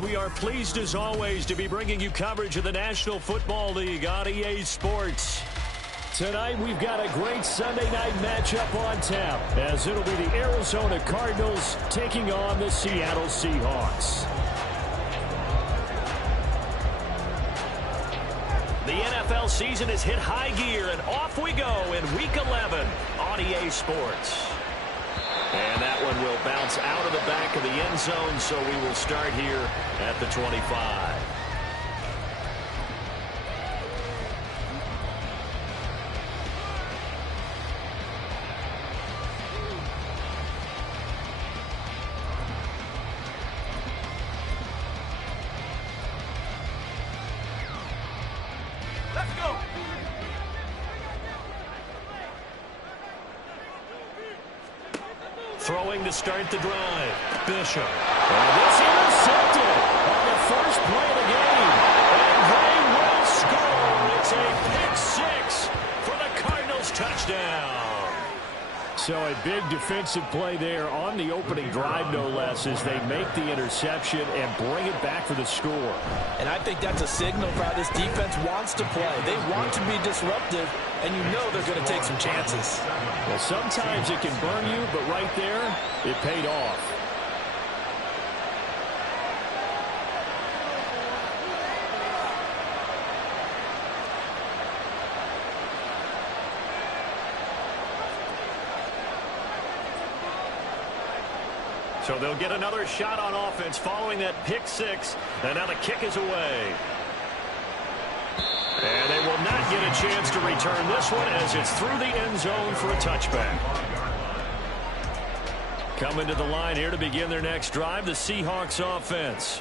We are pleased as always to be bringing you coverage of the National Football League on EA Sports. Tonight we've got a great Sunday night matchup on tap as it'll be the Arizona Cardinals taking on the Seattle Seahawks. The NFL season has hit high gear and off we go in Week 11 on EA Sports. And that one will bounce out of the back of the end zone, so we will start here at the 25. Let's go. Throwing to start the drive. Bishop. And it's intercepted on the first play of the game. And they will score. It's a pick six for the Cardinals touchdown. So a big defensive play there on the opening drive, no less, as they make the interception and bring it back for the score. And I think that's a signal for how this defense wants to play. They want to be disruptive, and you know they're going to take some chances. Well, sometimes it can burn you, but right there, it paid off. So they'll get another shot on offense following that pick six. And now the kick is away. And they will not get a chance to return this one as it's through the end zone for a touchback. Coming to the line here to begin their next drive, the Seahawks offense.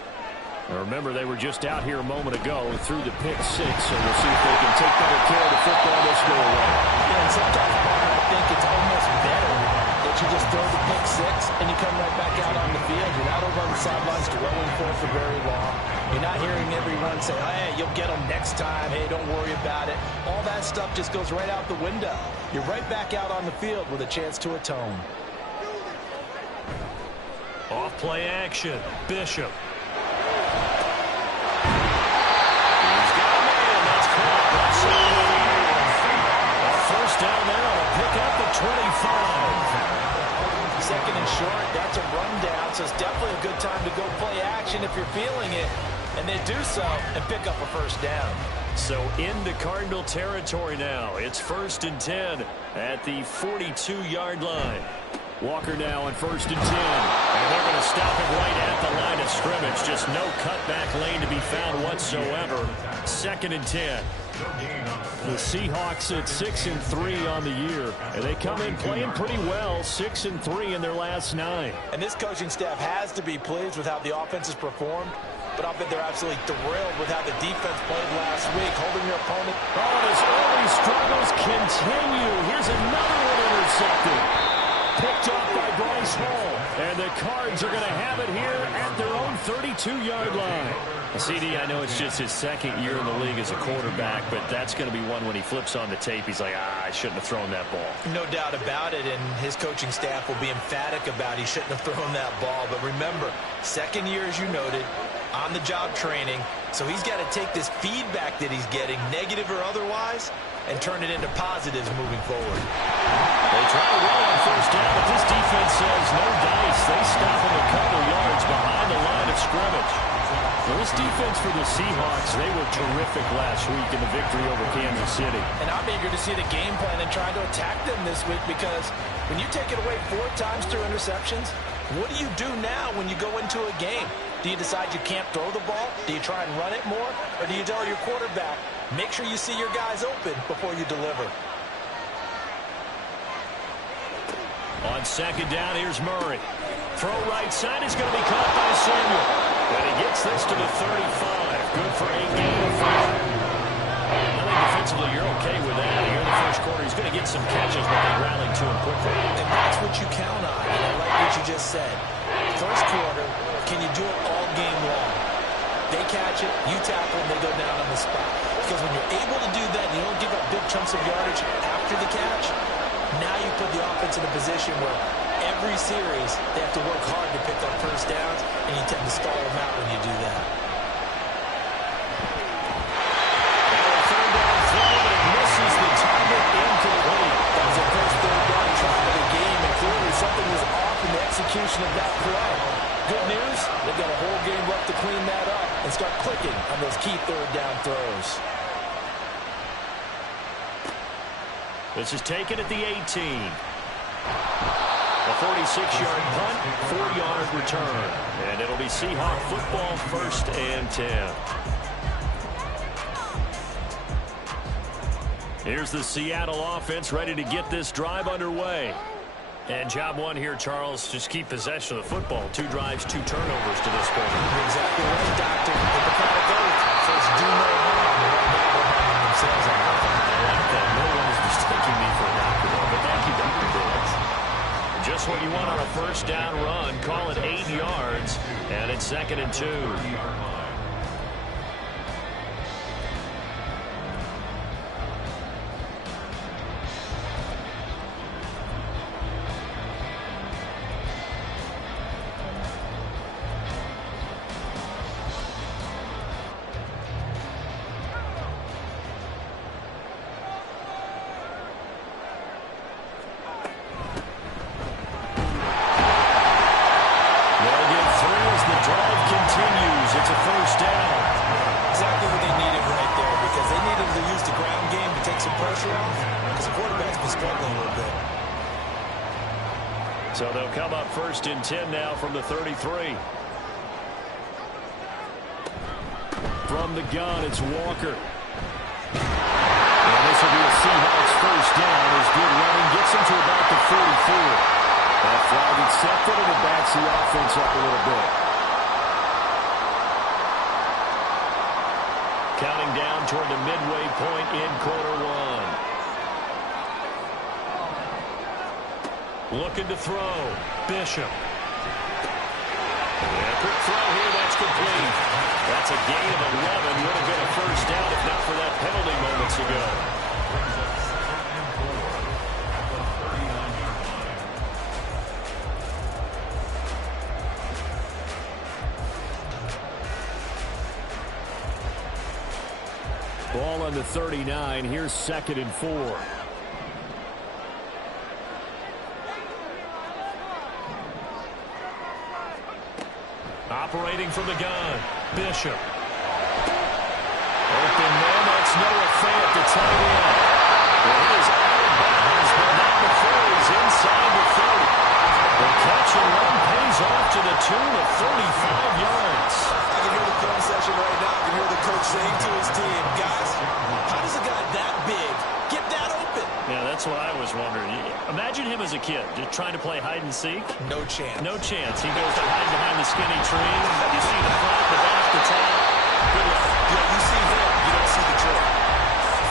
Now remember, they were just out here a moment ago through the pick six, so we'll see if they can take better care of the football this go away. Yeah, and sometimes, I think it's almost better that you just throw the pick six and you come right back out on the field. You're not over on the sidelines dwelling for very long. You're not hearing everyone say, oh, hey, you'll get them next time. Hey, don't worry about it. All that stuff just goes right out the window. You're right back out on the field with a chance to atone. Off play action. Bishop. First down there on a pickup at 25. Second and short, that's a rundown, so it's definitely a good time to go play action if you're feeling it. And they do so and pick up a first down. So into Cardinal territory now. It's 1st and 10 at the 42-yard line. Walker now on 1st and 10. And they're going to stop him right at the line of scrimmage. Just no cutback lane to be found whatsoever. 2nd and 10. The Seahawks at 6-3 on the year. And they come in playing pretty well, 6-3 in their last 9. And this coaching staff has to be pleased with how the offense has performed. But I bet they're absolutely thrilled with how the defense played last week, holding their opponent. Oh, his early struggles continue. Here's another one intercepted. Picked off by Bryce Hall. And the Cards are going to have it here at their own 32-yard line. CD, I know it's just his second year in the league as a quarterback, but that's going to be one when he flips on the tape. He's like, I shouldn't have thrown that ball. No doubt about it, and his coaching staff will be emphatic about he shouldn't have thrown that ball. But remember, second year, as you noted, on-the-job training, so he's got to take this feedback that he's getting, negative or otherwise, and turn it into positives moving forward. They try to roll on first down, but this defense says no dice. They stop him a couple yards behind the line of scrimmage. Well, this defense for the Seahawks, they were terrific last week in the victory over Kansas City. And I'm eager to see the game plan and try to attack them this week, because when you take it away 4 times through interceptions, what do you do now when you go into a game? Do you decide you can't throw the ball? Do you try and run it more? Or do you tell your quarterback, make sure you see your guys open before you deliver? On second down, here's Murray. Throw right side is going to be caught by Samuel. And he gets this to the 35. Good for a gain of 5. I think defensively you're okay with that. Here in the first quarter, he's going to get some catches, but they rallied to him quickly. And that's what you count on. And I like what you just said. First quarter, can you do it all game long? They catch it, you tackle them, they go down on the spot. Because when you're able to do that and you don't give up big chunks of yardage after the catch, now you put the offense in a position where every series they have to work hard to pick up first downs. and you tend to stall them out when you do that. Third down throw, but it misses the target, incomplete. That was the first third down try of the game, and clearly something was off in the execution of that play. Good news, they've got a whole game left to clean that up and start clicking on those key third down throws. This is taken at the 18. A 46-yard punt, 4-yard return. And it'll be Seahawk football, 1st and 10. Here's the Seattle offense ready to get this drive underway. And job one here, Charles, just keep possession of the football. 2 drives, 2 turnovers to this point. You're exactly right, Doctor. Hit the product oath. First, do no harm. Right now, they're harming themselves on offense. I like that. No one is mistaking me for a doctor, though. But thank you, Dr. Diggs. Just what you want on a first down run. Call it 8 yards, and it's 2nd and 2. It's a first down. Exactly what they needed right there, because they needed to use the ground game to take some pressure off, because the quarterback's been struggling a little bit. So they'll come up 1st and 10 now from the 33. From the gun, it's Walker. And this will be a Seahawks first down as good running gets him to about the 44. That flag accepted, and it backs the offense up a little bit. Counting down toward the midway point in quarter 1. Looking to throw. Bishop. And a quick throw here. That's complete. That's a gain of 11. Would have been a first down if not for that penalty moments ago. Ball on the 39. Here's 2nd and 4. Operating from the gun. Bishop. Open man. That's Noah Fant, the tight end. Well, he is out of bounds, but not before he's inside the 30. The catch and run pays off to the tune of 35 yards. I can hear the film session right now. I can hear the coach saying to his team, guys, how does a guy that big get that open? Yeah, that's what I was wondering. Imagine him as a kid, just trying to play hide and seek. No chance. No chance. He goes to hide behind the skinny tree. You see the front, the back, the top. Good luck. Yeah, you see him. You don't see the trail.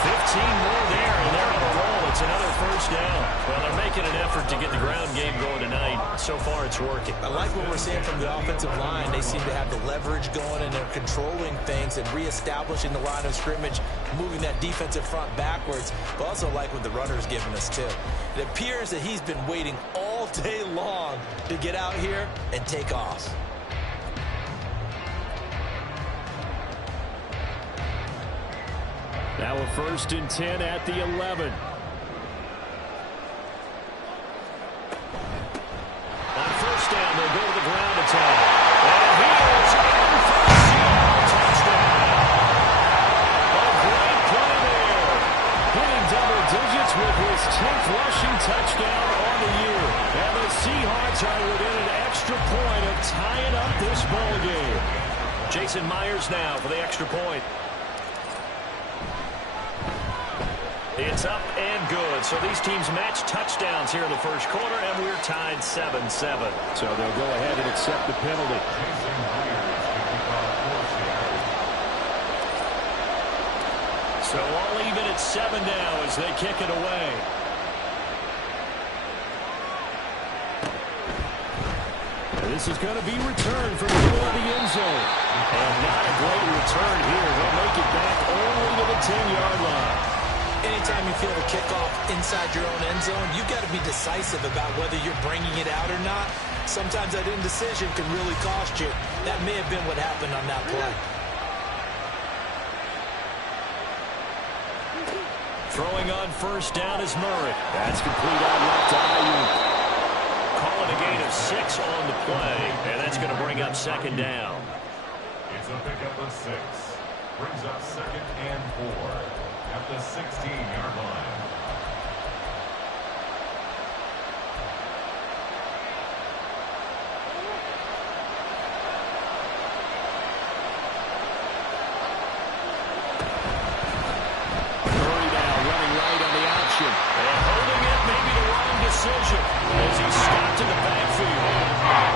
15 more there, and they're on a roll. It's another first down. Well, they're making an effort to get the ground game going tonight. So far, it's working. I like what we're seeing from the offensive line. They seem to have the leverage going, and they're controlling things and reestablishing the line of scrimmage, moving that defensive front backwards. But also like what the runner's giving us, too. It appears that he's been waiting all day long to get out here and take off. Now a 1st and 10 at the 11. On first down, they'll go to the ground attack. And he is in for a Seahawks touchdown. A great play there. Hitting double digits with his 10th rushing touchdown on the year. And the Seahawks are within an extra point of tying up this ball game. Jason Myers now for the extra point. It's up and good. So these teams match touchdowns here in the first quarter, and we're tied 7-7. So they'll go ahead and accept the penalty. So all even at 7 now as they kick it away. And this is going to be returned from the middle of the end zone. And not a great return here. They'll make it back only to the 10-yard line. Anytime you feel the kickoff inside your own end zone, you've got to be decisive about whether you're bringing it out or not. Sometimes that indecision can really cost you. That may have been what happened on that play. Throwing on first down is Murray. That's complete out left to Ayuk. Calling a gain of 6 on the play, and that's going to bring up second down. It's a pickup of 6. Brings up 2nd and 4 at the 16-yard line. And holding it, maybe the wrong decision as he's stopped in the backfield.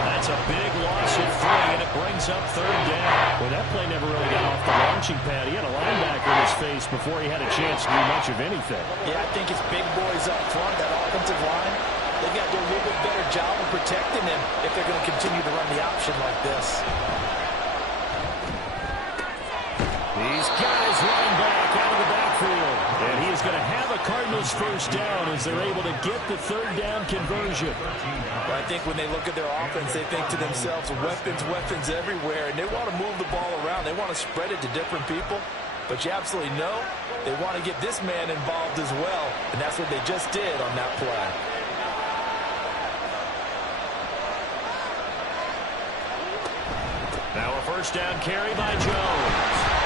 That's a big loss of 3, and it brings up third down. Well, that play never really got off the launching pad. He had a linebacker in his face before he had a chance to do much of anything. Yeah, I think it's big boys up front, that offensive line. They've got to do a little bit better job of protecting him if they're going to continue to run the option like this. He's got his running back out of the backfield. And he is going to have a Cardinals first down as they're able to get the third down conversion. Well, I think when they look at their offense, they think to themselves, weapons everywhere, and they want to move the ball around. They want to spread it to different people. But you absolutely know they want to get this man involved as well, and that's what they just did on that play. Now a first down carry by Jones.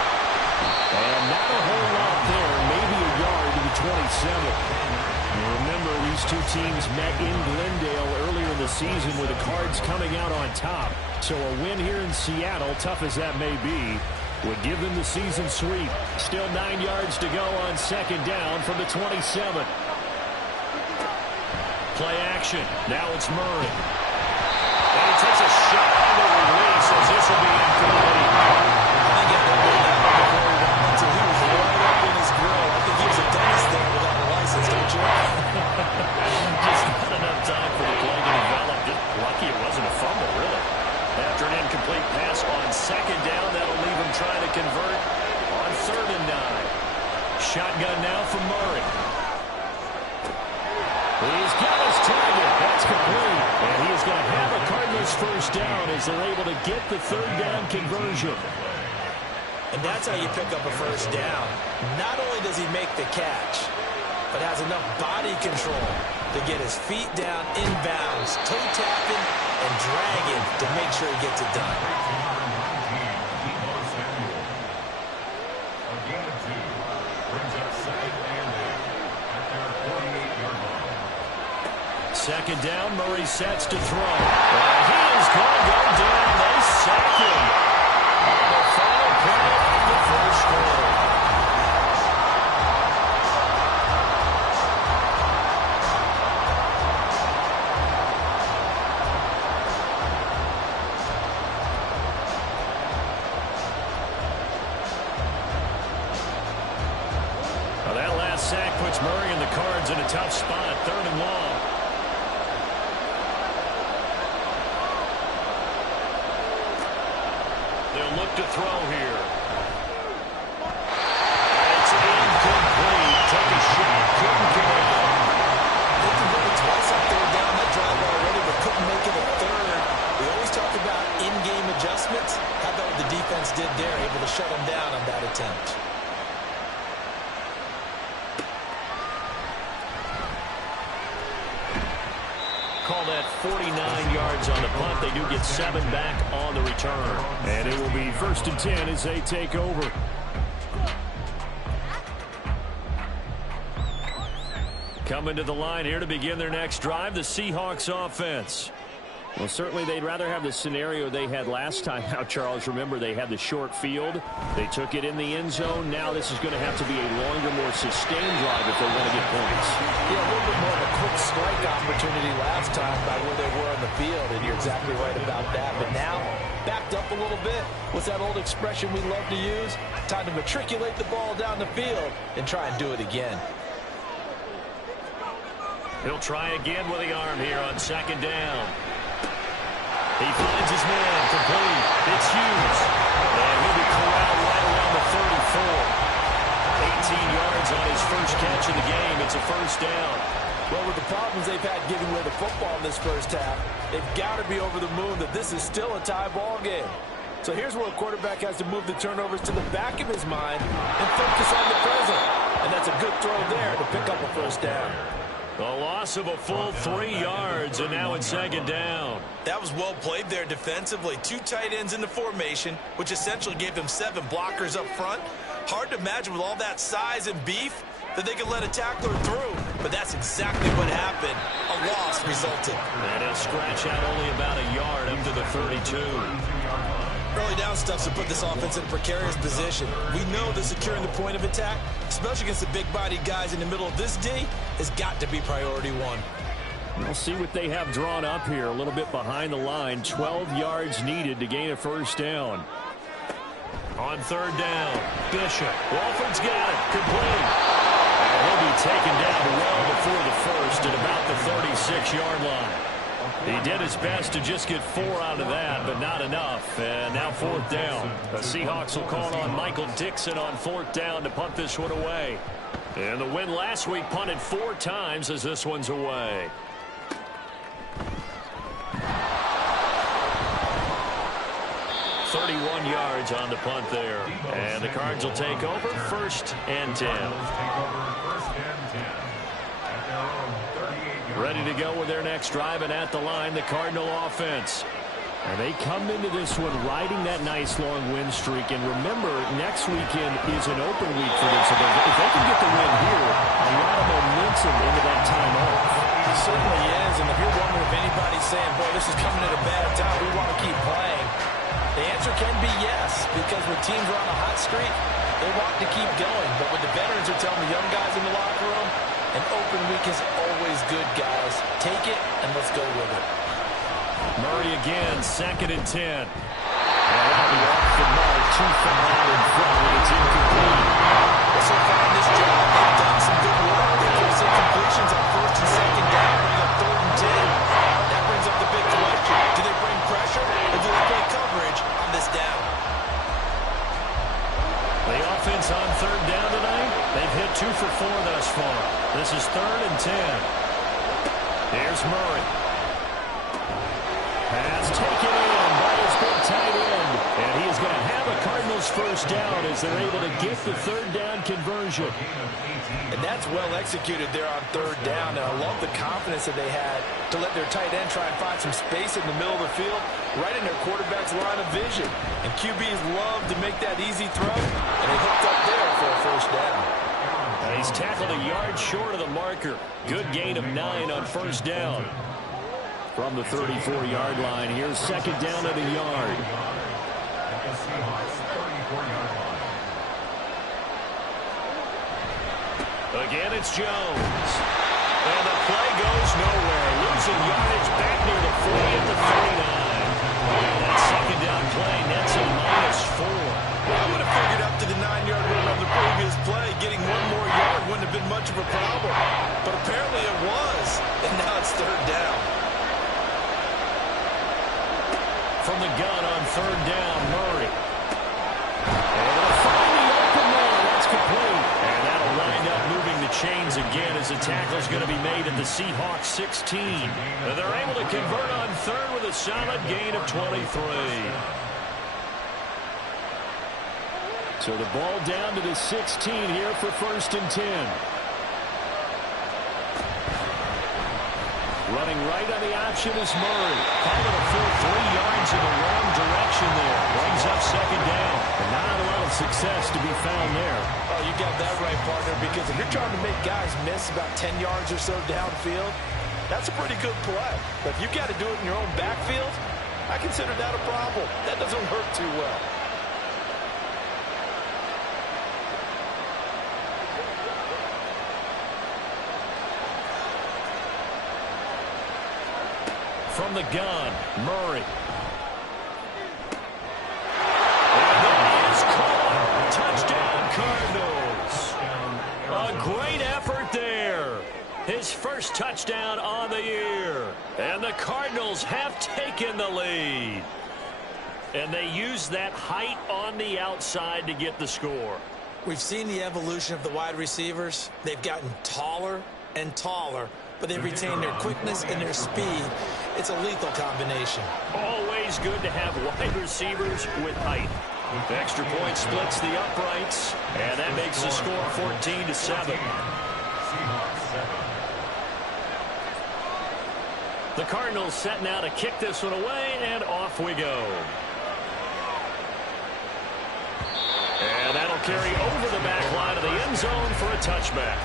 And not a whole lot there, maybe a yard to the 27. You remember, these two teams met in Glendale earlier in the season with the Cards coming out on top. So a win here in Seattle, tough as that may be, would give them the season sweep. Still 9 yards to go on second down from the 27. Play action. Now it's Murray. And he takes a shot on the release as this will be incomplete. Just not enough time for the play to develop. Just lucky it wasn't a fumble, really. After an incomplete pass on second down, that'll leave him trying to convert on 3rd and 9. Shotgun now from Murray. He's got his target. That's complete. And he is going to have a Cardinals first down as they're able to get the third down conversion. And that's how you pick up a first down. Not only does he make the catch, but has enough body control to get his feet down inbounds, toe tapping and dragging to make sure he gets it done. A gain of 2 brings up 2nd and 8 at their 48-yard line. Second down, Murray sets to throw. He is going to go down. They sack him. The final play of the first quarter. Sack puts Murray and the Cards in a tough spot, 3rd and long. They'll look to throw here. It's incomplete. Took a shot, couldn't connect. They converted twice on 3rd down that drive already, but couldn't make it a 3rd. We always talk about in-game adjustments. How about what the defense did there, able to shut them down on that attempt. Call that 49 yards on the punt. They do get 7 back on the return. And it will be 1st and 10 as they take over. Coming to the line here to begin their next drive, the Seahawks offense. Well, certainly they'd rather have the scenario they had last time out, Charles. Remember, they had the short field. They took it in the end zone. Now this is going to have to be a longer, more sustained drive if they want to get points. Yeah, a little bit more of a quick strike opportunity last time by where they were on the field, and you're exactly right about that. But now, backed up a little bit. What's that old expression we love to use? Time to matriculate the ball down the field and try and do it again. He'll try again with the arm here on second down. He finds his man, complete. It's Hughes. And he'll be corralled right around the 34. 18 yards on his first catch of the game. It's a first down. Well, with the problems they've had giving away the football in this first half, they've got to be over the moon that this is still a tie ball game. So here's where a quarterback has to move the turnovers to the back of his mind and focus on the present. And that's a good throw there to pick up a first down. A loss of a full 3 yards, and now it's second down. That was well played there defensively. 2 tight ends in the formation, which essentially gave them 7 blockers up front. Hard to imagine with all that size and beef that they could let a tackler through, but that's exactly what happened. A loss resulted. And a scratch out only about a yard up to the 32. Early down stuff's to put this offense in a precarious position. We know that securing the point of attack, especially against the big-bodied guys in the middle of this D, has got to be priority 1. We'll see what they have drawn up here. A little bit behind the line. 12 yards needed to gain a first down. On third down, Bishop. Walford's got it. Complete. And he'll be taken down well before the first at about the 36-yard line. He did his best to just get 4 out of that, but not enough. And now fourth down. The Seahawks will call on Michael Dixon on fourth down to punt this one away. And the win last week punted 4 times as this one's away. .31 yards on the punt there. And the Cards will take over first and 10. Ready to go with their next drive, and at the line, the Cardinal offense. And they come into this one riding that nice long win streak. And remember, next weekend is an open week for them. So if they can get the win here, a lot of momentum into that time off. It certainly is. And if you're wondering if anybody's saying, boy, this is coming at a bad time, we want to keep playing, the answer can be yes. Because when teams are on a hot streak, they want to keep going. But what the veterans are telling the young guys in the locker room, an open week is always good, guys. Take it, and let's go with it. Murray again, second and 10. And that'll be off the mark, too far out in front, and it's incomplete. Well, so far in this job, they've done some good work. They forced some completions on first and second down, bring up third and 10. That brings up the big question. Do they bring pressure, or do they play coverage on this down? The offense on third down tonight, they've hit 2 for 4 thus far. This is third and 10. Here's Murray. Pass taken in by his big tight end. And he is going to have a Cardinals first down as they're able to get the third down conversion. And that's well executed there on third down. And I love the confidence that they had to let their tight end try and find some space in the middle of the field, right in their quarterback's line of vision. And QBs love to make that easy throw, and they hooked up there for a first down. He's tackled a yard short of the marker. Good gain of 9 on first down. From the 34-yard line, here's second down at a yard. Again, it's Jones. And the play goes nowhere. Losing yardage back near the 40 at the 39. And that second down play nets a -4. I would have figured up to the 9-yard run on the previous play. Getting 1 more yard wouldn't have been much of a problem. But apparently it was. And now it's third down. From the gun on third down, Murray. And they'll find the open man. That's complete. And that'll wind up moving the chains again as the tackle's going to be made at the Seahawks 16. And they're able to convert on third with a solid gain of 23. So the ball down to the 16 here for first and 10. Running right on the option is Murray. Calling a full 3 yards in the wrong direction there. Brings up second down. And not a lot of success to be found there. Oh, you got that right, partner, because if you're trying to make guys miss about 10 yards or so downfield, that's a pretty good play. But if you've got to do it in your own backfield, I consider that a problem. That doesn't hurt too well. From the gun, Murray. And that is caught. Touchdown, Cardinals. A great effort there. His first touchdown on the year. And the Cardinals have taken the lead. And they use that height on the outside to get the score. We've seen the evolution of the wide receivers. They've gotten taller and taller but they retain their quickness and their speed. It's a lethal combination. Always good to have wide receivers with height. The extra point splits the uprights, and that makes the score 14-7. Seahawks 7. The Cardinals set now to kick this one away, and off we go. And that'll carry over the back line of the end zone for a touchback.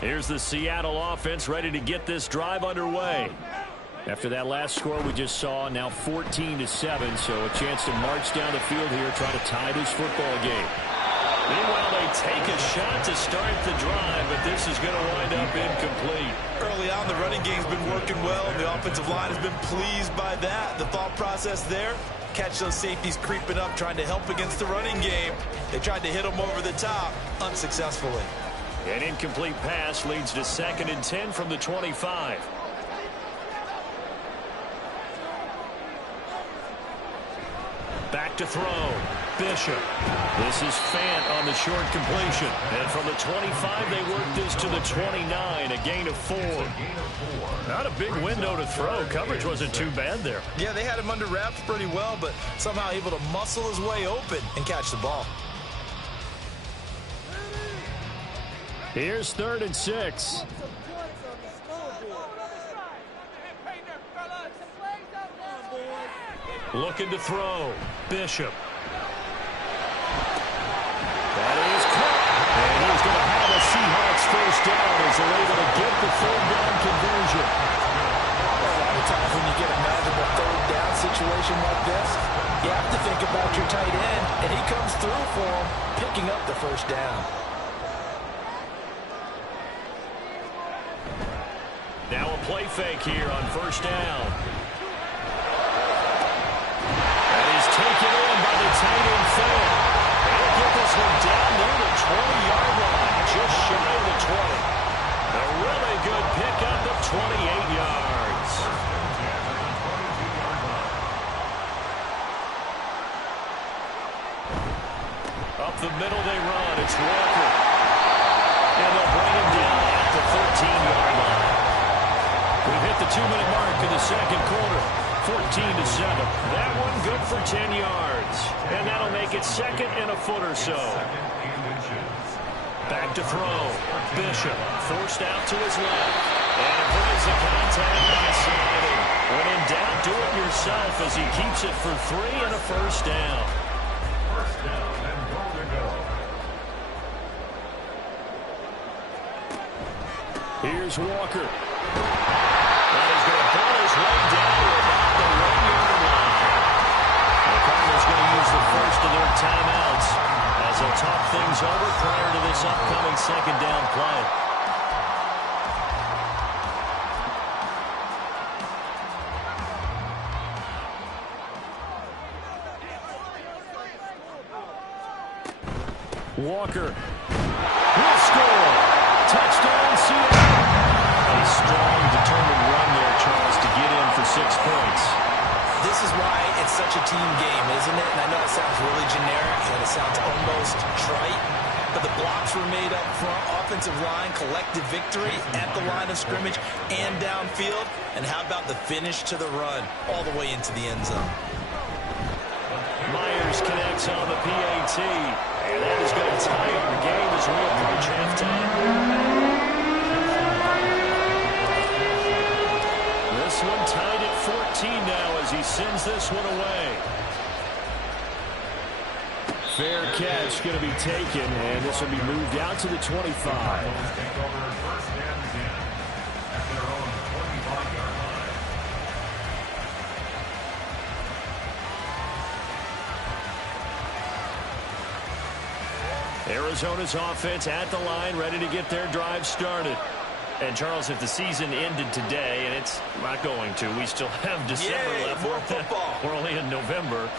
Here's the Seattle offense ready to get this drive underway. After that last score we just saw, now 14-7, so a chance to march down the field here, try to tie this football game. Meanwhile, they take a shot to start the drive, but this is going to wind up incomplete. Early on, the running game's been working well, and the offensive line has been pleased by that. The thought process there, catch those safeties creeping up, trying to help against the running game. They tried to hit them over the top, unsuccessfully. An incomplete pass leads to 2nd and 10 from the 25. Back to throw. Bishop. This is Fant on the short completion. And from the 25, they work this to the 29, a gain of 4. Not a big window to throw. Coverage wasn't too bad there. Yeah, they had him under wraps pretty well, but somehow able to muscle his way open and catch the ball. Here's 3rd and 6. Looking to throw. Bishop. That is caught. And he's going to have a Seahawks first down as they're able to get the 3rd down conversion. A lot of times when you get a magical 3rd down situation like this, you have to think about your tight end, and he comes through for him, picking up the 1st down. Now a play fake here on 1st down. Taken in by the tight end Fant. They'll get this one down near the 20-yard line, just shy of the 20. A really good pickup of 28 yards. Up the middle they run. It's Walker. And they'll bring him down at the 13-yard line. We've hit the 2-minute mark in the 2nd quarter. 14-7. That one good for 10 yards. And that'll make it 2nd and a foot or so. Back to throw. Bishop forced out to his left. And avoids the contact on the side. When in doubt, do it yourself as he keeps it for 3 and a 1st down. First down and goal to go. Here's Walker. And he's going to pull his way down to about the 1-yard line. The Cardinals going to use the first of their timeouts as they'll talk things over prior to this upcoming 2nd down play. Walker will score. Touchdown, Seattle. A strong, determined run there, Charles, to get in for 6 points. This is why it's such a team game, isn't it? And I know it sounds really generic and it sounds almost trite, but the blocks were made up front, offensive line, collective victory at the line of scrimmage and downfield. And how about the finish to the run all the way into the end zone? Myers connects on the PAT, and that is going to tie our game as we approach halftime. This one tied at 14 now as he sends this one away. Fair catch going to be taken, and this will be moved out to the 25. Take over 1st and 10 at their own 25-yard line. Arizona's offense at the line, ready to get their drive started. And, Charles, if the season ended today, and it's not going to, we still have December left. More football. We're only in November.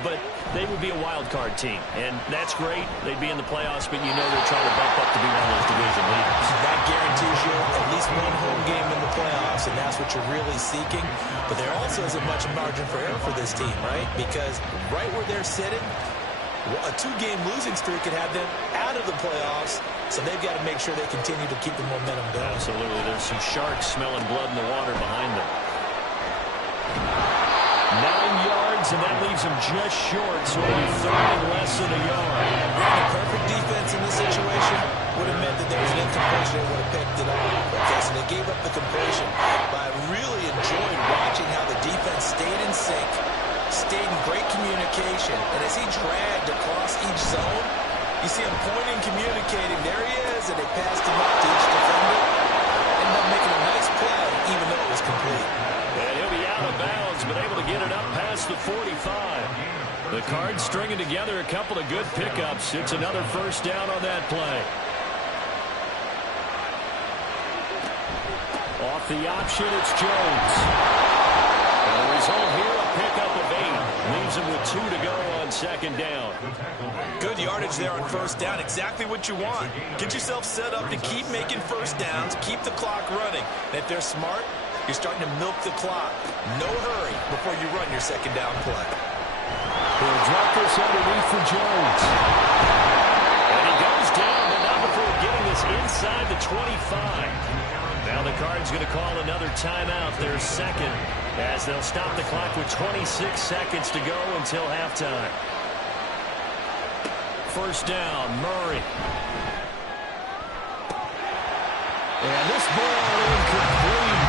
But they would be a wild card team, and that's great. They'd be in the playoffs, but you know they're trying to bump up to be one of those division leaders. That guarantees what you're really seeking. But there also isn't much margin for error for this team, right? Because right where they're sitting, a 2-game losing streak could have them out of the playoffs, so they've got to make sure they continue to keep the momentum going. Absolutely. There's some sharks smelling blood in the water behind them. 9 yards, and that leaves them just short, so it'll be third and less than a yard. The perfect defense in this situation would have meant that there was an incompletion. They would have picked it off. Okay, so they gave up the completion. But I really enjoyed watching how the defense stayed in sync, stayed in great communication. And as he dragged across each zone, you see him pointing, communicating. There he is, and they passed him up to each defender. Ended up making a nice play, even though it was complete. And he'll be out of bounds, but able to get it up past the 45. The Cards stringing together a couple of good pickups. It's another first down on that play. Off the option, it's Jones. And the result here, a pickup of 8. Leaves him with 2 to go on second down. Good yardage there on first down. Exactly what you want. Get yourself set up to keep making first downs, keep the clock running. And if they're smart, you're starting to milk the clock. No hurry before you run your second down play. He'll drop this underneath for Jones. And he goes down, but not before getting this inside the 25. Now the Cards going to call another timeout, their second, as they'll stop the clock with 26 seconds to go until halftime. First down, Murray. And this ball incomplete.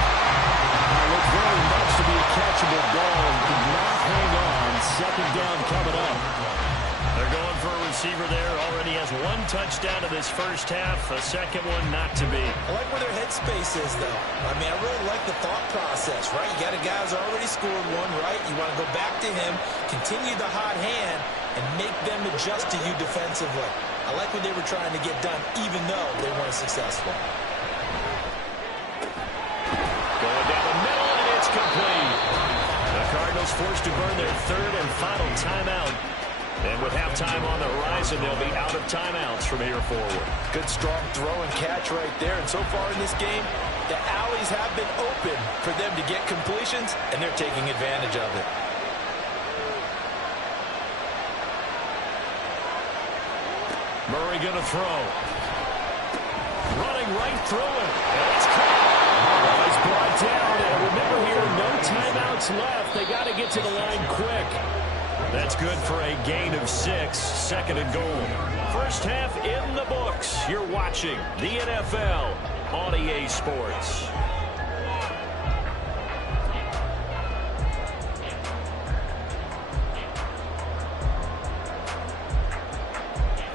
Looked very much to be a catchable ball and could not hang on. Second down coming up. They're going for a receiver there. Already has 1 touchdown in this first half. A second one not to be. I like where their headspace is, though. I mean, I really like the thought process, right? You got a guy who's already scored one, right? You want to go back to him, continue the hot hand, and make them adjust to you defensively. I like what they were trying to get done, even though they weren't successful. Going down the middle, and it's complete. The Cardinals forced to burn their third and final timeout. And with halftime on the horizon, they'll be out of timeouts from here forward. Good, strong throw and catch right there. And so far in this game, the alleys have been open for them to get completions, and they're taking advantage of it. Murray going to throw. Running right through it. And it's caught. He's brought down. And remember here, no timeouts left. They got to get to the line quick. That's good for a gain of 6. Second and goal. First half in the books. You're watching the NFL on EA Sports.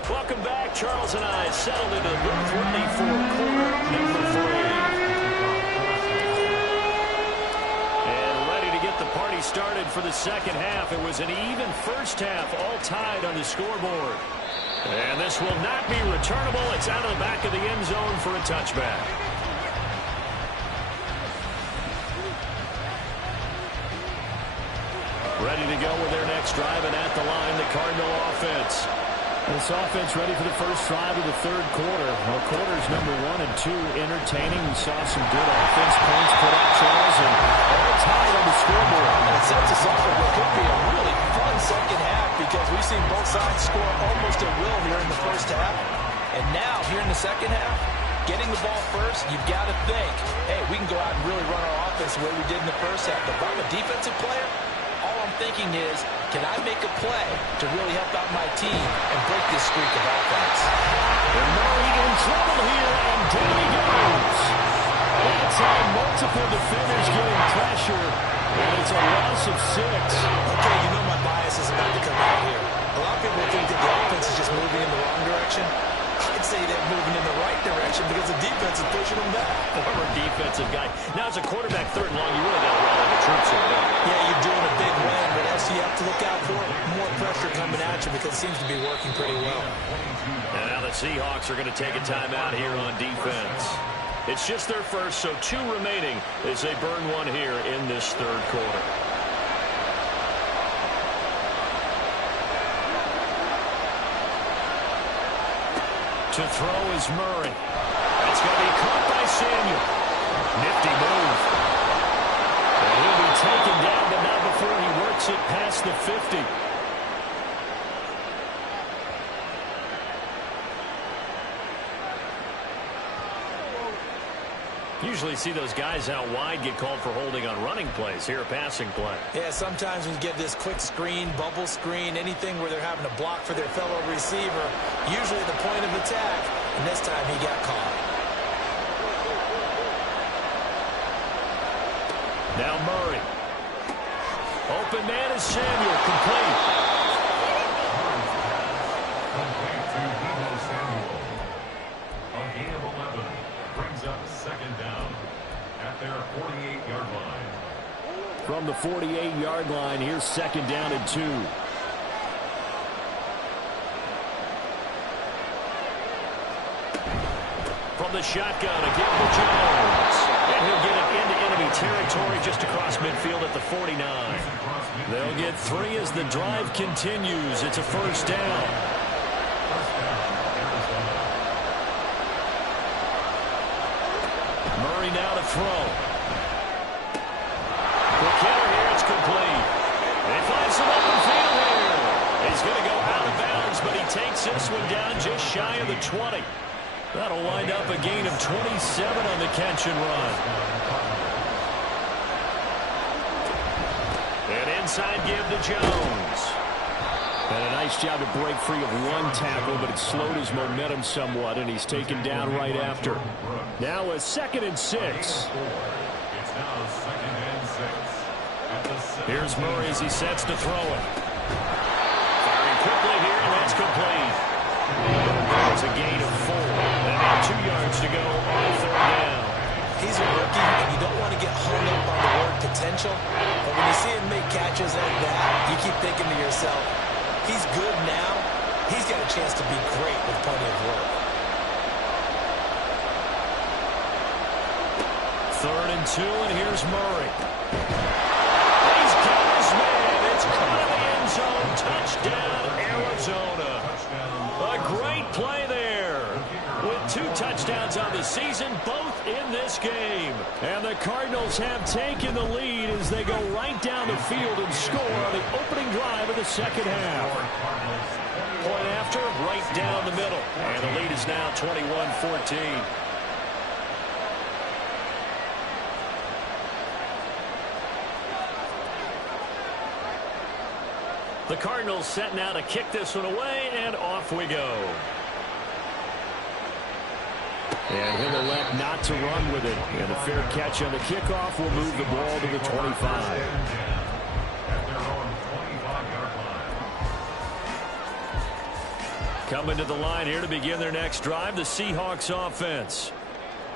Welcome back. Charles and I settled into the booth ready for quarter number 3. Party started for the second half. It was an even first half, all tied on the scoreboard. And this will not be returnable. It's out of the back of the end zone for a touchback. Ready to go with their next drive, and at the line, the Cardinal offense. This offense ready for the first drive of the third quarter. Well, quarters number 1 and 2 entertaining. We saw some good offense points put up, Charles, and all tied on the scoreboard. And it sets us up for what could be a really fun second half, because we've seen both sides score almost at will here in the first half. And now, here in the second half, getting the ball first, you've got to think, hey, we can go out and really run our offense the way we did in the first half. But if I'm a defensive player, all I'm thinking is, can I make a play to really help out my team and break this streak of offense? And Murray in trouble here, and down he goes. That's how multiple defenders getting pressure, and it's a loss of 6. Okay, you know my bias is about to come out here. A lot of people think that the offense is just moving in the wrong direction. I'd say they're moving in the right direction because the defense is pushing them back. Former defensive guy. Now, as a quarterback, third and long, you really got to rally the troops here, don't you? Yeah, you're doing a big win. What else do you have to look out for? More pressure coming at you, because it seems to be working pretty well. And now the Seahawks are going to take a timeout here on defense. It's just their first, so 2 remaining as they burn one here in this third quarter. To throw is Murray. That's going to be caught by Samuel. Nifty move. And he'll be taken down, but not before he works it past the 50. Usually see those guys out wide get called for holding on running plays. Here, a passing play. Yeah, sometimes when you get this quick screen, bubble screen, anything where they're having to block for their fellow receiver, usually the point of attack, and this time he got caught. Now Murray. Open man is Samuel, complete. Complete to Debo Samuel. A gain of 11 brings up second down at their 48-yard line. From the 48-yard line, here's second down and 2. From the shotgun, again to Jones. And he'll get it into enemy territory just across midfield at the 49. They'll get 3 as the drive continues. It's a first down. Murray now to throw. Quick hitter here, it's complete. They find some open field here. He's going to go out of bounds, but he takes this one down just shy of the 20. That'll wind up a gain of 27 on the catch and run. And inside give to Jones. And a nice job to break free of one tackle, but it slowed his momentum somewhat, and he's taken down right after. Now a 2nd and 6. It's now 2nd and 6. Here's Murray as he sets to throw it. Firing quickly here, and that's complete. There's a gain of 4. And now 2 yards to go on 3rd down. He's a rookie, and you don't want to get hung up on the word potential. But when you see him make catches like that, you keep thinking to yourself, he's good now. He's got a chance to be great with plenty of work. 3rd and 2, and here's Murray. He's got his man. It's caught in the end zone. Touchdown, Arizona. A great play there. With 2 touchdowns on the season, both in this game. And the Cardinals have taken the lead as they go right down the field and score on the opening drive of the second half. Point after, right down the middle. And the lead is now 21-14. The Cardinals set now to kick this one away, and off we go. And he'll elect not to run with it. And a fair catch on the kickoff will move the ball to the 25. Coming to the line here to begin their next drive, the Seahawks offense.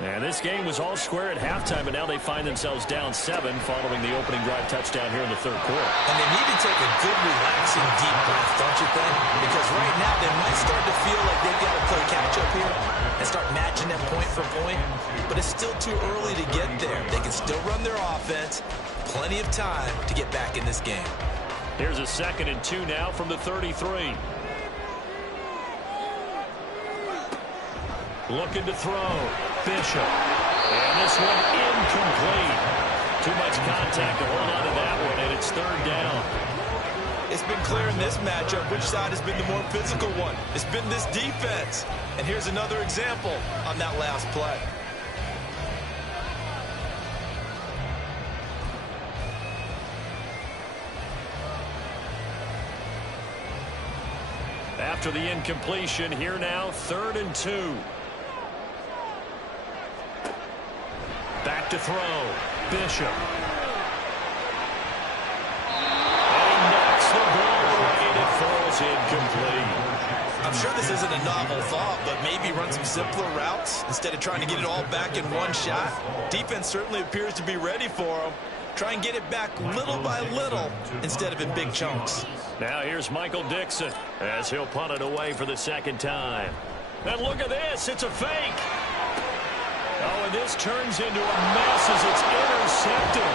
And this game was all square at halftime, but now they find themselves down 7 following the opening drive touchdown here in the 3rd quarter. And they need to take a good, relaxing, deep breath, don't you think? Because right now they might start to feel like they've got to play catch-up here and start matching them point for point. But it's still too early to get there. They can still run their offense. Plenty of time to get back in this game. Here's a 2nd and 2 now from the 33. Looking to throw. Bishop. And this one incomplete. Too much contact to hold on to that one, and it's 3rd down. It's been clear in this matchup which side has been the more physical one. It's been this defense. And here's another example on that last play. After the incompletion, here now, 3rd and 2. Back to throw. Bishop. And he knocks the ball away and it falls incomplete. I'm sure this isn't a novel thought, but maybe run some simpler routes instead of trying to get it all back in one shot. Defense certainly appears to be ready for him. Try and get it back little by little instead of in big chunks. Now here's Michael Dixon as he'll punt it away for the 2nd time. And look at this. It's a fake. Oh, and this turns into a mess as it's intercepted.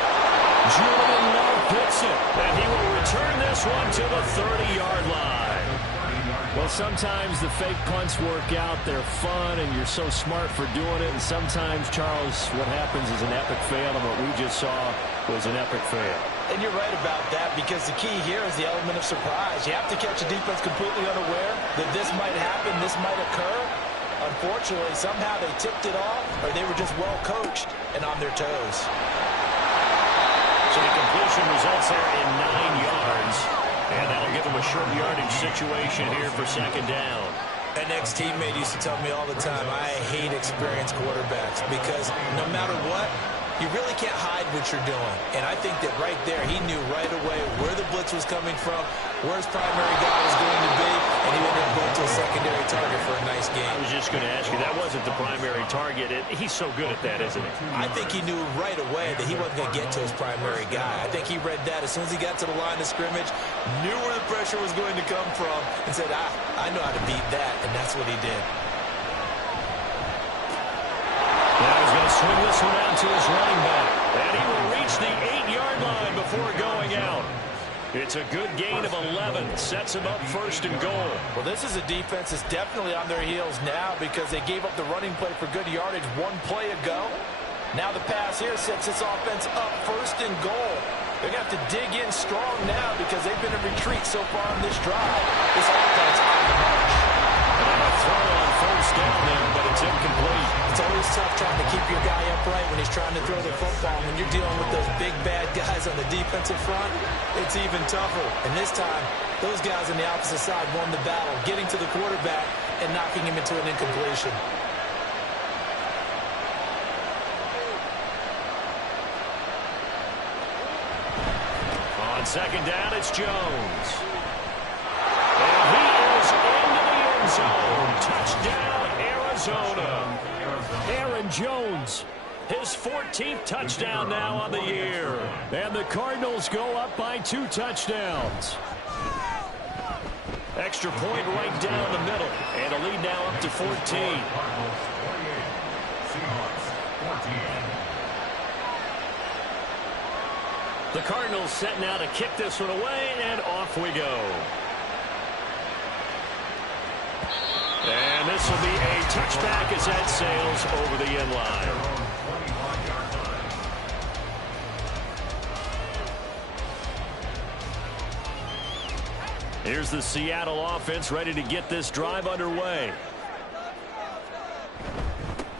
Julian Love picks it, and he will return this one to the 30-yard line. Well, sometimes the fake punts work out. They're fun, and you're so smart for doing it. And sometimes, Charles, what happens is an epic fail, and what we just saw was an epic fail. And you're right about that, because the key here is the element of surprise. You have to catch a defense completely unaware that this might happen, this might occur. Unfortunately, somehow they tipped it off, or they were just well coached and on their toes. So the completion results there in 9 yards. And that'll give them a short yardage situation here for second down. An ex-teammate used to tell me all the time, I hate experienced quarterbacks because no matter what, you really can't hide what you're doing. And I think that right there, he knew right away where the blitz was coming from, where his primary guy was going to be, and he ended up going to a secondary target for a nice game. I was just going to ask you, that wasn't the primary target. He's so good at that, isn't he? I think he knew right away that he wasn't going to get to his primary guy. I think he read that as soon as he got to the line of scrimmage, knew where the pressure was going to come from, and said, I know how to beat that, and that's what he did. Now he's going to swing this one out to his running back. And he will reach the 8-yard line before going out. It's a good gain of 11. Sets him up first and goal. Well, this is a defense that's definitely on their heels now because they gave up the running play for good yardage one play ago. Now the pass here sets this offense up first and goal. They're going to have to dig in strong now because they've been in retreat so far on this drive. This offense on the march. And a throw on first down there, but it's incomplete. It's always tough trying to keep your guy upright when he's trying to throw the football. When you're dealing with those big, bad guys on the defensive front, it's even tougher. And this time, those guys on the opposite side won the battle, getting to the quarterback and knocking him into an incompletion. On second down, it's Jones. And he is into the end zone. Touchdown, Arizona. Aaron Jones, his 14th touchdown now on the year. And the Cardinals go up by 2 touchdowns. Extra point right down the middle. And a lead now up to 14. Seahawks 14. The Cardinals set now to kick this one away, and off we go. And this will be a touchback as that sails over the end line. Here's the Seattle offense ready to get this drive underway.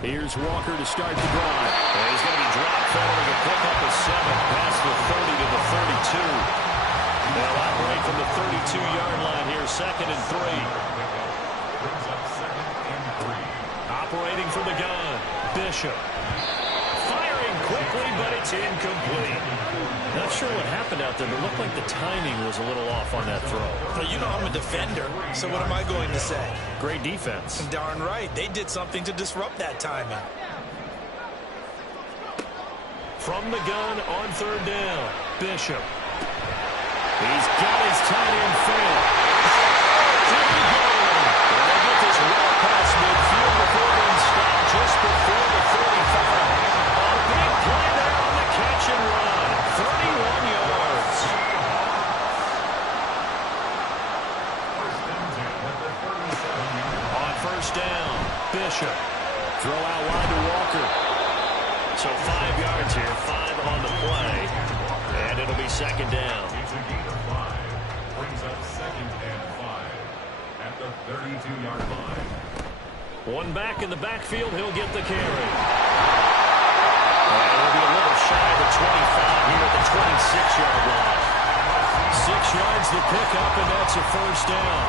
Here's Walker to start the drive. And he's going to be dropped following a pickup of 7 past the 30 to the 32. They'll operate from the 32-yard line here, 2nd and 3. Operating from the gun, Bishop. Firing quickly, but it's incomplete. Not sure what happened out there, but it looked like the timing was a little off on that throw. Well, you know I'm a defender, so what am I going to say? Great defense. Darn right. They did something to disrupt that timing. From the gun on 3rd down, Bishop. He's got his tight end failed. They'll get this well past midfield before being stopped just before the 35. A big play there on the catch and run. 31 yards. On 1st down, Bishop. Throw out wide to Walker. So 5 yards here, 5 on the play. And it'll be 2nd down. It's a gain of 5. Brings up 2nd and 5 at the 32-yard line. One back in the backfield, he'll get the carry. And it'll be a little shy of the 25 here at the 26-yard line. 6 yards to pick up, and that's a 1st down.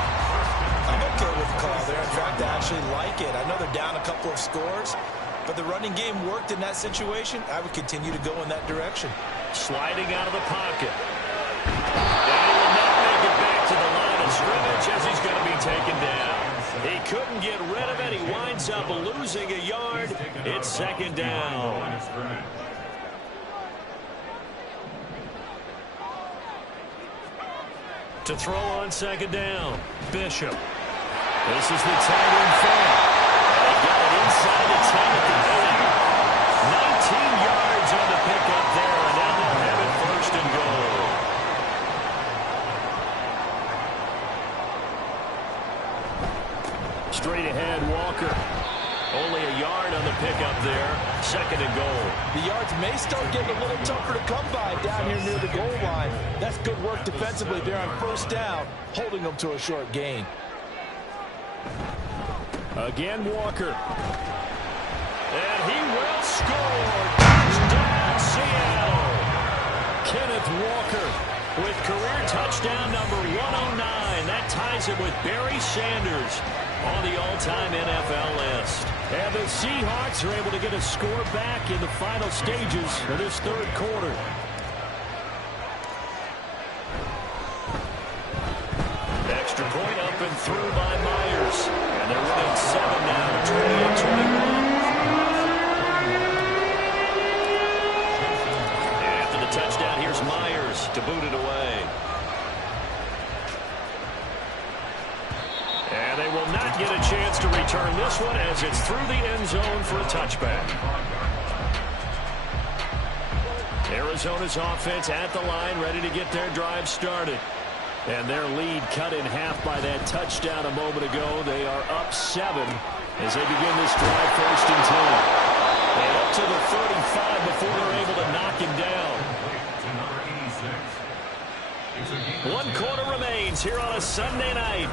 I'm okay with the call there. In fact, I actually like it. I know they're down a couple of scores, but the running game worked in that situation. I would continue to go in that direction. Sliding out of the pocket. And he will not make it back to the line of scrimmage as he's going to be taken down. He couldn't get rid of it. He winds up losing a yard. It's 2nd down. To throw on 2nd down, Bishop. This is the tight end throw. And he got it inside the 10 at the 8. 19 yards on the pickup there, and now they'll have it 1st and goal. pickup there. 2nd and goal. The yards may start getting a little tougher to come by down here near the goal line. That's good work defensively there on 1st down, holding them to a short gain. Again, Walker. And he will score. Touchdown, Seattle. Kenneth Walker with career touchdown number 109. That ties him with Barry Sanders on the all-time NFL list. And the Seahawks are able to get a score back in the final stages of this 3rd quarter. Extra point up and through by Myers. And they're winning 7 now, 28-21. After the touchdown, here's Myers to boot it away. And they will not get a chance to return this one as it's through the end zone for a touchback. Arizona's offense at the line, ready to get their drive started. And their lead cut in half by that touchdown a moment ago. They are up 7 as they begin this drive, 1st and 10. And up to the 35 before they're able to knock him down. 1 quarter remains here on a Sunday night.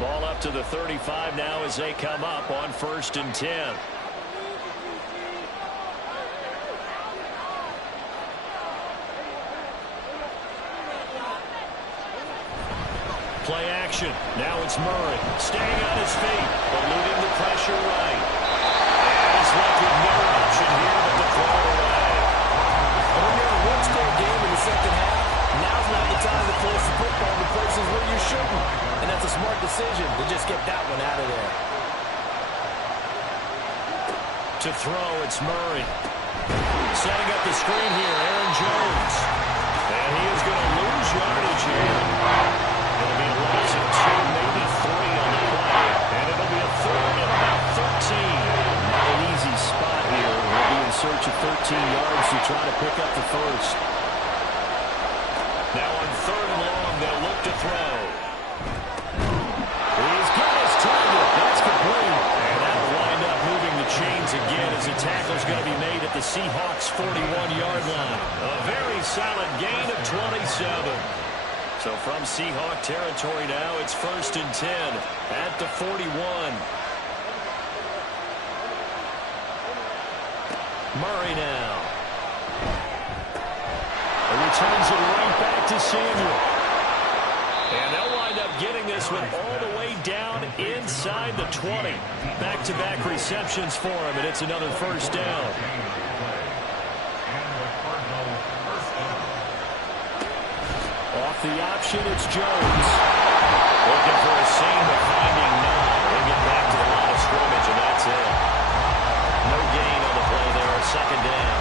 Ball up to the 35 now as they come up on 1st and 10. Play action. Now it's Murray. Staying on his feet. Eluding the pressure right. And he's left with no option here but to throw it away. When you're in a one-score game in the 2nd half, now's not the time to place the football in the places where you shouldn't. And that's a smart decision to just get that one out of there. To throw, it's Murray. Setting up the screen here, Aaron Jones. And he is going to lose yardage here. It'll be a loss of 2, maybe 3 on the play. And it'll be a 3rd and about 13. Not an easy spot here. We'll be in search of 13 yards to try to pick up the 1st. Now on 3rd and long, they'll look to throw. He's got his target. That's complete. And that'll wind up moving the chains again as the tackle's going to be made at the Seahawks' 41-yard line. A very solid gain of 27. So from Seahawk territory now, it's 1st and 10 at the 41. Murray now. And returns it right back to Samuel. And they'll wind up getting this one all the way down inside the 20. Back-to-back receptions for him, and it's another 1st down. Off the option, it's Jones. Looking for a seam, but finding none. They get back to the line of scrimmage, and that's it. No gain on the play there, 2nd down.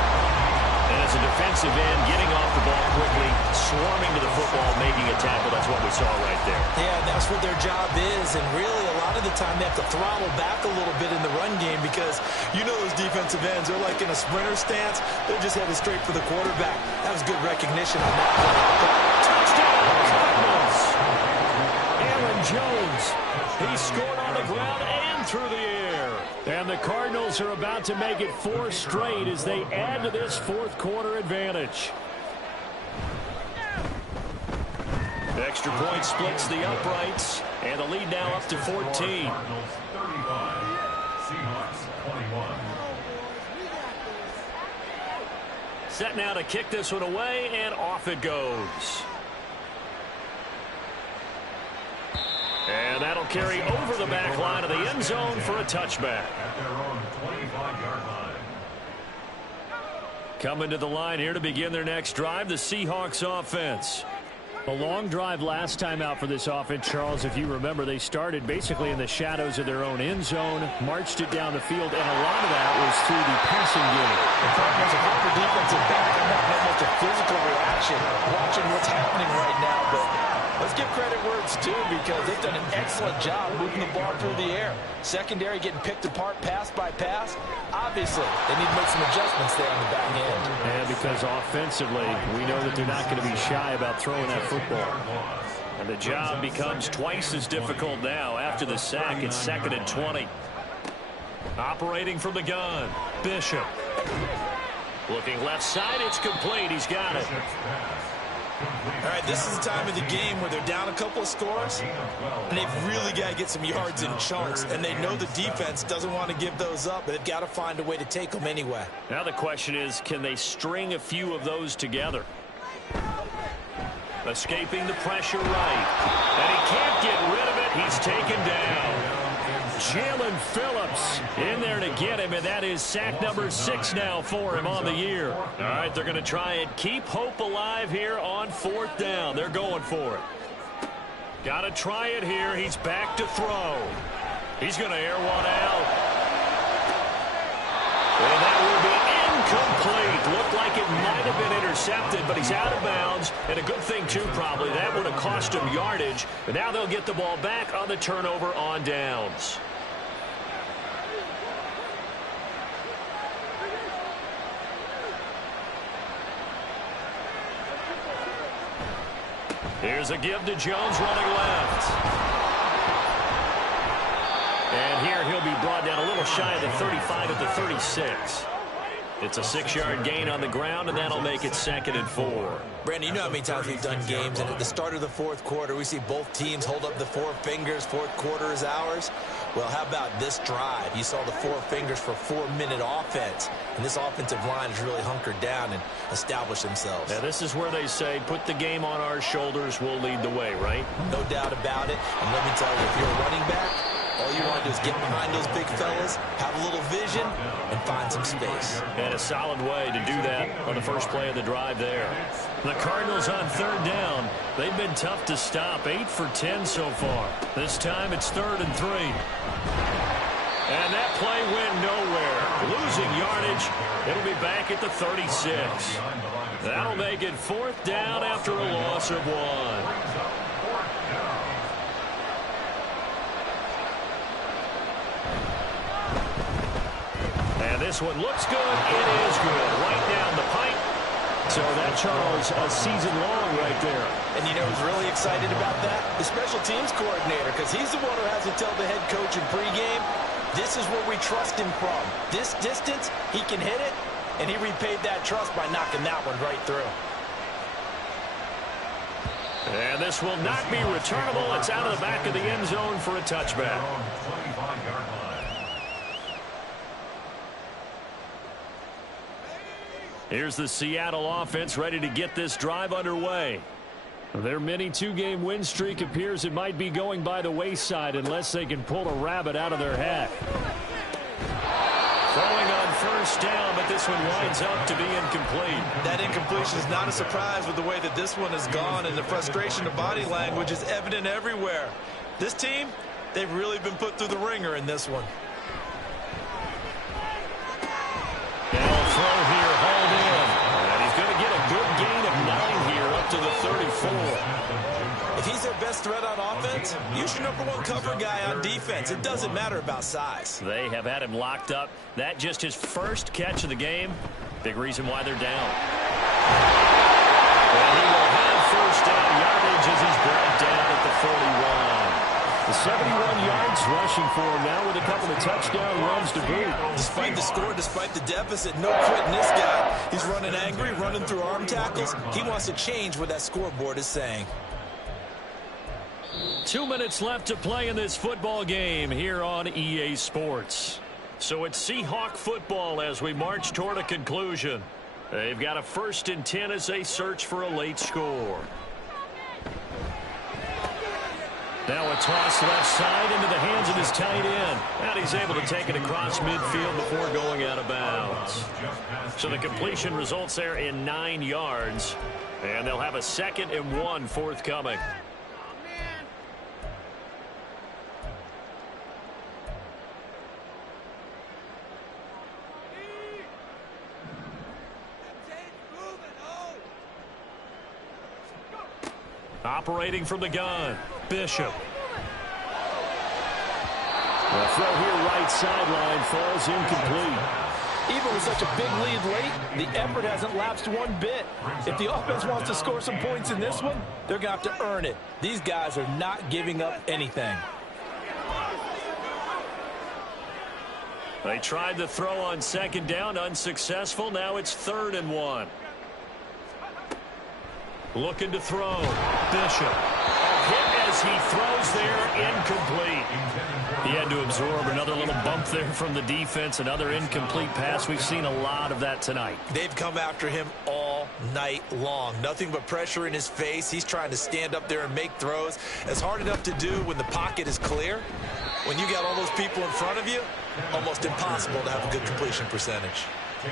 And as a defensive end, getting off the ball quickly, swarming to the football, making a tackle. That's what we saw right there. Yeah, that's what their job is. And really, a lot of the time, they have to throttle back a little bit in the run game because you know those defensive ends, they're like in a sprinter stance. They're just headed straight for the quarterback. That was good recognition on that play. Touchdown, Cardinals! Aaron Jones. He scored on the ground and through the air. And the Cardinals are about to make it 4 straight as they add to this 4th quarter advantage. The extra point splits the uprights, and the lead now up to 14. Cardinals 35, Seahawks 21. Set now to kick this one away, and off it goes. And that'll carry over the back line of the end zone for a touchback. At their own 25-yard line. Coming to the line here to begin their next drive, the Seahawks offense. A long drive last time out for this offense, Charles. If you remember, they started basically in the shadows of their own end zone, marched it down the field, and a lot of that was through the passing game. The Cardinals are proper defensive back. I'm not much a physical reaction watching what's happening right now, but Let's give credit where it's due because they've done an excellent job moving the ball through the air. Secondary getting picked apart pass by pass. Obviously, they need to make some adjustments there on the back end. And because offensively, we know that they're not going to be shy about throwing that football. And the job becomes twice as difficult now after the sack. It's 2nd and 20. Operating from the gun, Bishop. Looking left side, it's complete. He's got it. All right, this is the time of the game where they're down a couple of scores, and they've really got to get some yards in chunks, and they know the defense doesn't want to give those up, but they've got to find a way to take them anyway. Now the question is, can they string a few of those together? Escaping the pressure right, and he can't get rid of it. He's taken down. Jalen Phillips in there to get him, and that is sack number 6 now for him on the year. All right, they're going to try and keep hope alive here on 4th down. They're going for it. Got to try it here. He's back to throw. He's going to air one out. And that will be incomplete. Looked like it might have been intercepted, but he's out of bounds. And a good thing, too, probably. That would have cost him yardage. But now they'll get the ball back on the turnover on downs. Here's a give to Jones running left. And here he'll be brought down a little shy of the 35 at the 36. It's a 6-yard gain on the ground, and that'll make it 2nd and 4. Brandon, you know how many times we've done games, and at the start of the 4th quarter, we see both teams hold up the 4 fingers, 4th quarter is ours. Well, how about this drive? You saw the 4 fingers for 4-minute offense, and this offensive line has really hunkered down and established themselves. Now, this is where they say, put the game on our shoulders, we'll lead the way, right? No doubt about it, and let me tell you, if you're a running back, all you want to do is get behind those big fellas, have a little vision, and find some space. And a solid way to do that on the first play of the drive there. The Cardinals on 3rd down. They've been tough to stop. 8 for 10 so far. This time it's 3rd and 3. And that play went nowhere. Losing yardage. It'll be back at the 36. That'll make it 4th down after a loss of 1. And this one looks good. It is good. Right down the pipe. So that, Charles, a season long right there. And you know who's really excited about that? The special teams coordinator, because he's the one who has to tell the head coach in pregame, this is where we trust him from. This distance, he can hit it, and he repaid that trust by knocking that one right through. And this will not be returnable. It's out of the back of the end zone for a touchback. Here's the Seattle offense ready to get this drive underway. Their mini 2-game win streak appears it might be going by the wayside unless they can pull a rabbit out of their hat. Throwing on 1st down, but this one winds up to be incomplete. That incompletion is not a surprise with the way that this one has gone, and the frustration of body language is evident everywhere. This team, they've really been put through the ringer in this one. They'll throw here, hauled in. And he's going to get a good gain of 9 here up to the 34. If he's their best threat on offense, use your #1 cover guy on defense. It doesn't matter about size. They have had him locked up. That just his first catch of the game. Big reason why they're down. And he will have 1st down yardage as he's brought down at the 41. The 71 yards rushing for him now with a couple of touchdown runs to boot. Despite the score, despite the deficit, no quitting this guy. He's running angry, running through arm tackles. He wants to change what that scoreboard is saying. 2 minutes left to play in this football game here on EA Sports. So it's Seahawk football as we march toward a conclusion. They've got a 1st and 10 as they search for a late score. Now a toss left side into the hands of his tight end. And he's able to take it across midfield before going out of bounds. So the completion results there in 9 yards. And they'll have a 2nd and 1 forthcoming. Operating from the gun, Bishop. The throw here right sideline falls incomplete. Even with such a big lead late, the effort hasn't lapsed one bit. If the offense wants to score some points in this one, they're going to have to earn it. These guys are not giving up anything. They tried the throw on second down, unsuccessful. Now it's 3rd and 1. Looking to throw. Bishop. A hit as he throws there, incomplete. He had to absorb another little bump there from the defense, another incomplete pass. We've seen a lot of that tonight. They've come after him all night long. Nothing but pressure in his face. He's trying to stand up there and make throws. It's hard enough to do when the pocket is clear. When you got all those people in front of you, almost impossible to have a good completion percentage.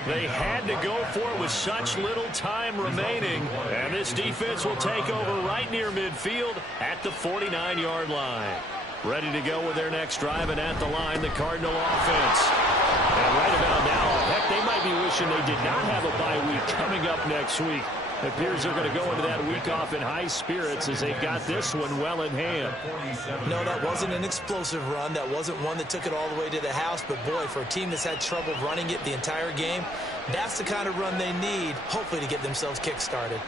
They had to go for it with such little time remaining. And this defense will take over right near midfield at the 49-yard line. Ready to go with their next drive, and at the line, the Cardinal offense. And right about now, heck, they might be wishing they did not have a bye week coming up next week. It appears they're going to go into that week off in high spirits as they've got this one well in hand. No, that wasn't an explosive run. That wasn't one that took it all the way to the house. But, boy, for a team that's had trouble running it the entire game, that's the kind of run they need, hopefully, to get themselves kick-started.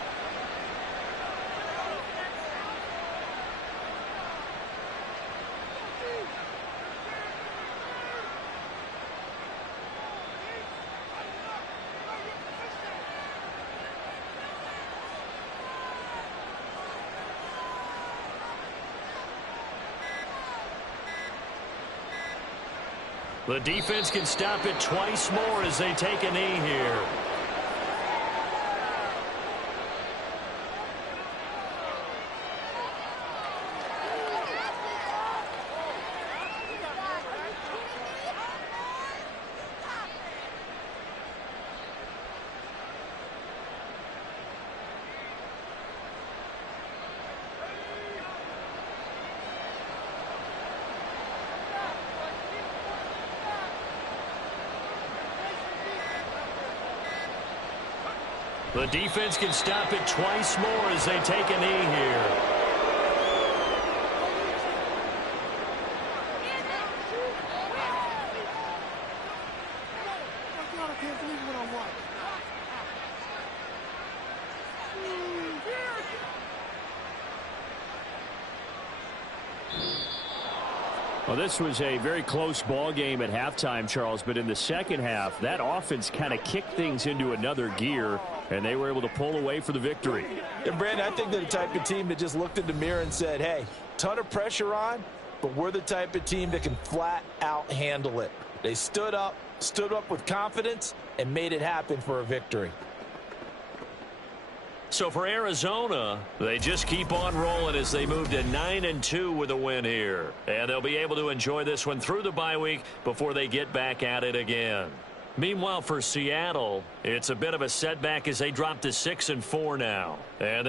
The defense can stop it twice more as they take a knee here. The defense can stop it twice more as they take a knee here. Well, this was a very close ball game at halftime, Charles, but in the second half, that offense kind of kicked things into another gear, and they were able to pull away for the victory. And, Brandon, I think they're the type of team that just looked in the mirror and said, hey, ton of pressure on, but we're the type of team that can flat out handle it. They stood up with confidence, and made it happen for a victory. So for Arizona, they just keep on rolling as they move to 9-2 with a win here. And they'll be able to enjoy this one through the bye week before they get back at it again. Meanwhile, for Seattle, it's a bit of a setback as they drop to 6-4 now. And